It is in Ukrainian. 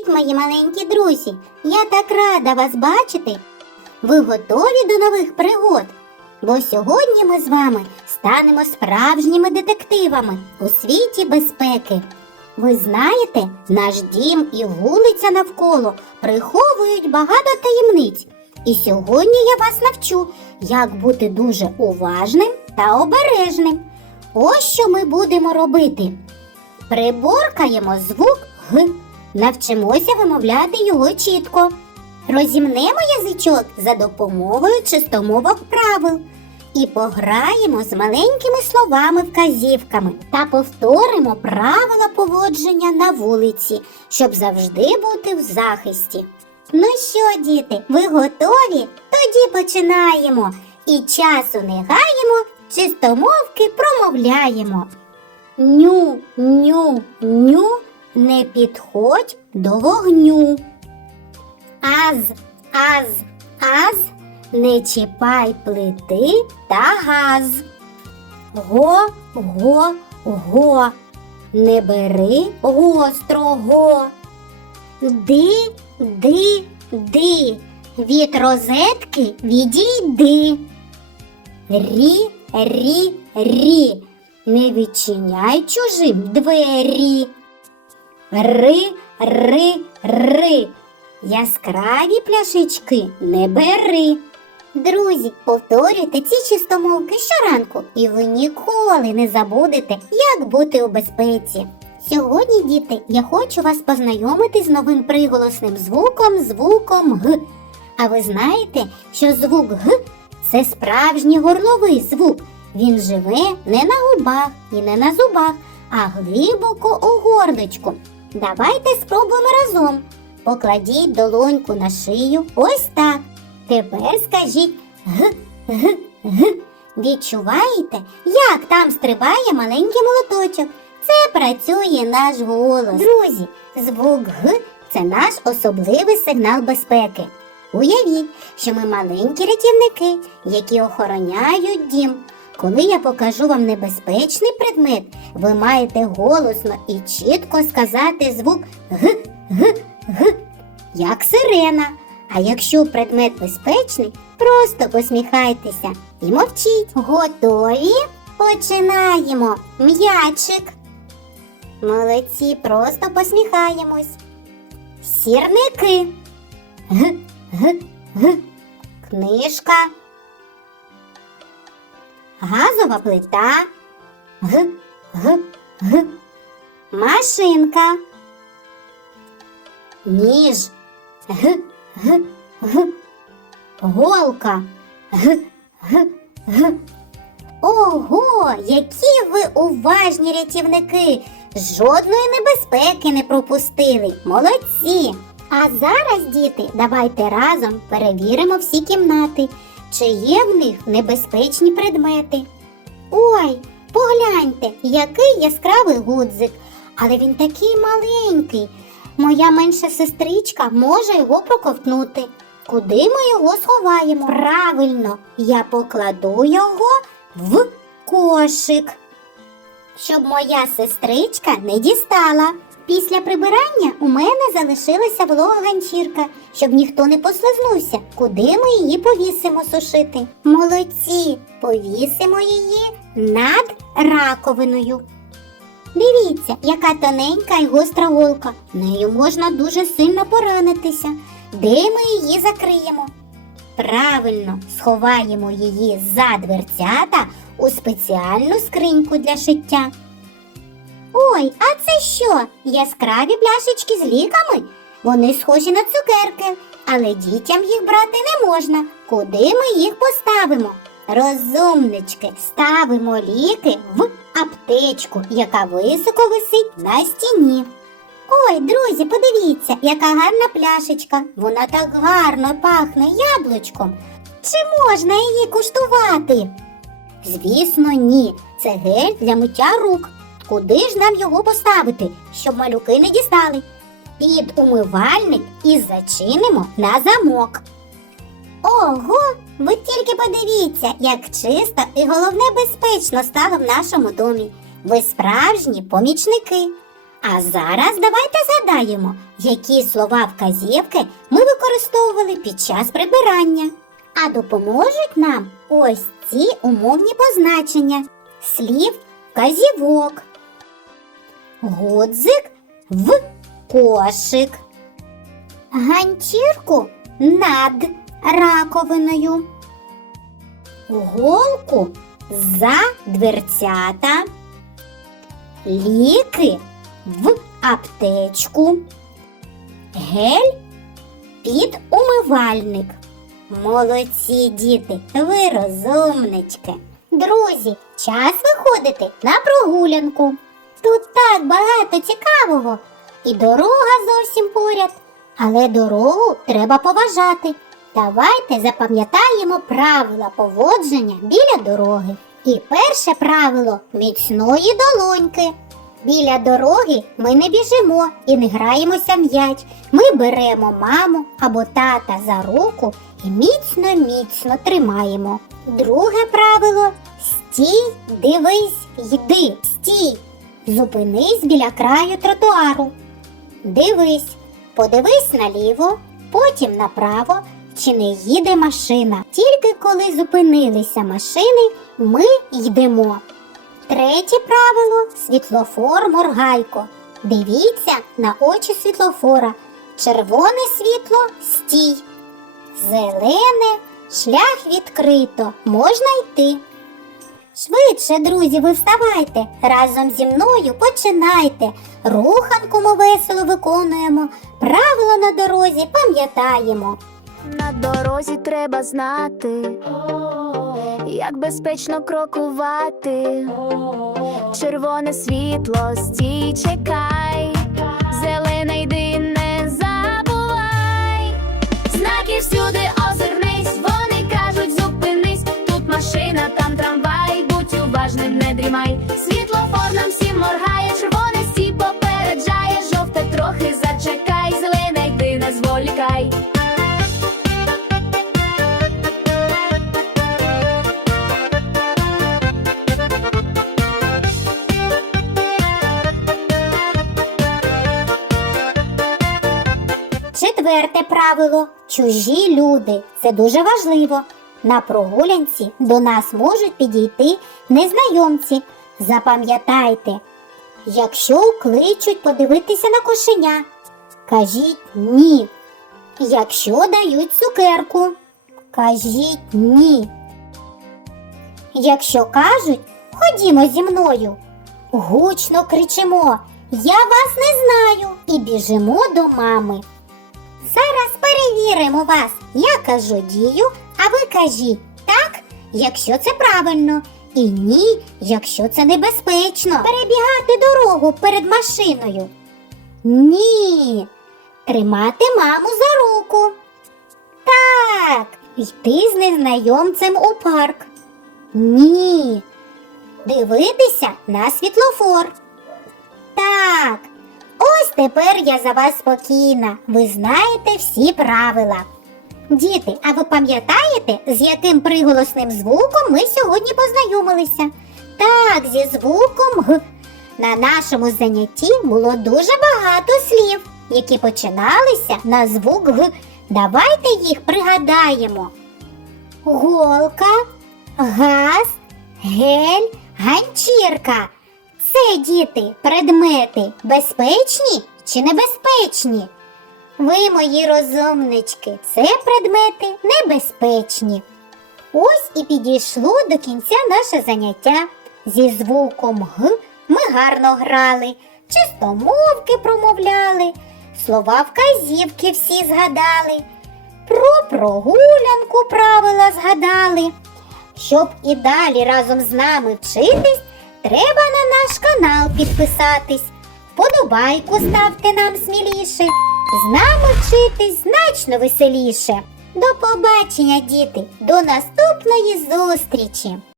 мої маленькі друзі! Я так рада вас бачити. Ви готові до нових пригод? Бо сьогодні ми з вами станемо справжніми детективами у світі безпеки. Ви знаєте, наш дім і вулиця навколо приховують багато таємниць. І сьогодні я вас навчу, як бути дуже уважним та обережним. Ось що ми будемо робити. Приборкаємо звук Г. Навчимося вимовляти його чітко. Розімнемо язичок за допомогою чистомовок правил і пограємо з маленькими словами-вказівками та повторимо правила поводження на вулиці, щоб завжди бути в захисті. Ну що, діти, ви готові? Тоді починаємо. І часу не гаємо, чистомовки промовляємо. Ню, ню, ню, не підходь до вогню. Аз, аз, аз, не чіпай плити та газ. Го, го, го, не бери гострого. Ди, ди, ди, від розетки відійди. Рі, рі, рі, не відчиняй чужим двері. Ри, ри, ри, яскраві пляшечки не бери. Друзі, повторюйте ці чистомовки щоранку, і ви ніколи не забудете, як бути у безпеці. Сьогодні, діти, я хочу вас познайомити з новим приголосним звуком, звуком Г. А ви знаєте, що звук Г це справжній горловий звук. Він живе не на губах і не на зубах, а глибоко у горличку. Давайте спробуємо разом. Покладіть долоньку на шию. Ось так. Тепер скажіть г, г, г. Відчуваєте, як там стрибає маленький молоточок? Це працює наш голос. Друзі, звук Г це наш особливий сигнал безпеки. Уявіть, що ми маленькі рятівники, які охороняють дім. Коли я покажу вам небезпечний предмет, ви маєте голосно і чітко сказати звук Г, Г, Г, як сирена. А якщо предмет безпечний, просто посміхайтеся і мовчіть. Готові? Починаємо. М'ячик. Молодці, просто посміхаємось. Сірники. Г, г, г. Книжка. Газова плита. Г, г, г. Машинка. Ніж. Г, г, г. Голка. Г, г, г. Ого, які ви уважні рятівники! Жодної небезпеки не пропустили. Молодці! А зараз, діти, давайте разом перевіримо всі кімнати, чи є в них небезпечні предмети. Ой, погляньте, який яскравий гудзик, але він такий маленький. Моя менша сестричка може його проковтнути. Куди ми його сховаємо? Правильно, я покладу його в кошик, щоб моя сестричка не дістала. Після прибирання у мене залишилася волога ганчірка, щоб ніхто не послизнувся, куди ми її повісимо сушити. Молодці, повісимо її над раковиною. Дивіться, яка тоненька і гостра голка. Нею можна дуже сильно поранитися. Де ми її закриємо? Правильно, сховаємо її за дверцята у спеціальну скриньку для шиття. Ой, а це що? Яскраві пляшечки з ліками? Вони схожі на цукерки, але дітям їх брати не можна. Куди ми їх поставимо? Розумнички, ставимо ліки в аптечку, яка високо висить на стіні. Ой, друзі, подивіться, яка гарна пляшечка. Вона так гарно пахне яблучком. Чи можна її куштувати? Звісно, ні. Це гель для миття рук. Куди ж нам його поставити, щоб малюки не дістали? Під умивальник і зачинимо на замок. Ого, ви тільки подивіться, як чисто і головне безпечно стало в нашому домі. Ви справжні помічники. А зараз давайте згадаємо, які слова вказівки ми використовували під час прибирання. А допоможуть нам ось ці умовні позначення слів вказівок. Гудзик в кошик. Ганчірку над раковиною. Голку за дверцята. Ліки в аптечку. Гель під умивальник. Молодці діти, ви розумнички. Друзі, час виходити на прогулянку. Тут так багато цікавого. І дорога зовсім поряд. Але дорогу треба поважати. Давайте запам'ятаємо правила поводження біля дороги. І перше правило міцної долоньки. Біля дороги ми не біжимо і не граємося м'яч. Ми беремо маму або тата за руку і міцно-міцно тримаємо. Друге правило стій, дивись, йди. Стій. Зупинись біля краю тротуару. Дивись, подивись наліво, потім направо, чи не їде машина. Тільки коли зупинилися машини, ми йдемо. Третє правило світлофор моргайко. Дивіться на очі світлофора. Червоне світло стій. Зелене шлях відкрито. Можна йти. Швидше, друзі, ви вставайте. Разом зі мною починайте. Руханку ми весело виконуємо. Правила на дорозі пам'ятаємо. На дорозі треба знати, як безпечно крокувати. Червоне світло, стій, чекай, будь не дрімай. Світлофор нам всім моргає, червоне стій попереджає, жовте трохи зачекай, зелене йди, не зволікай. Четверте правило чужі люди. Це дуже важливо. На прогулянці до нас можуть підійти незнайомці. Запам'ятайте, якщо кличуть подивитися на кошеня, кажіть ні. Якщо дають цукерку, кажіть ні. Якщо кажуть, ходімо зі мною, гучно кричимо Я вас не знаю і біжимо до мами. Зараз перевіримо вас. Я кажу дію, а ви кажіть так, якщо це правильно, і ні, якщо це небезпечно. Перебігати дорогу перед машиною. Ні. Тримати маму за руку. Так. Йти з незнайомцем у парк. Ні. Дивитися на світлофор. Так. Тепер я за вас спокійна. Ви знаєте всі правила. Діти, а ви пам'ятаєте, з яким приголосним звуком ми сьогодні познайомилися? Так, зі звуком Г. На нашому занятті було дуже багато слів, які починалися на звук Г. Давайте їх пригадаємо. Голка, газ, гель, ганчірка. Це діти, предмети безпечні чи небезпечні? Ви, мої розумнички, це предмети небезпечні. Ось і підійшло до кінця наше заняття. Зі звуком Г ми гарно грали, чистомовки промовляли, слова вказівки всі згадали, про прогулянку правила згадали. Щоб і далі разом з нами вчитись, треба на наш канал підписатись. Вподобайку ставте нам сміліше. З нами вчитись значно веселіше. До побачення, діти! До наступної зустрічі!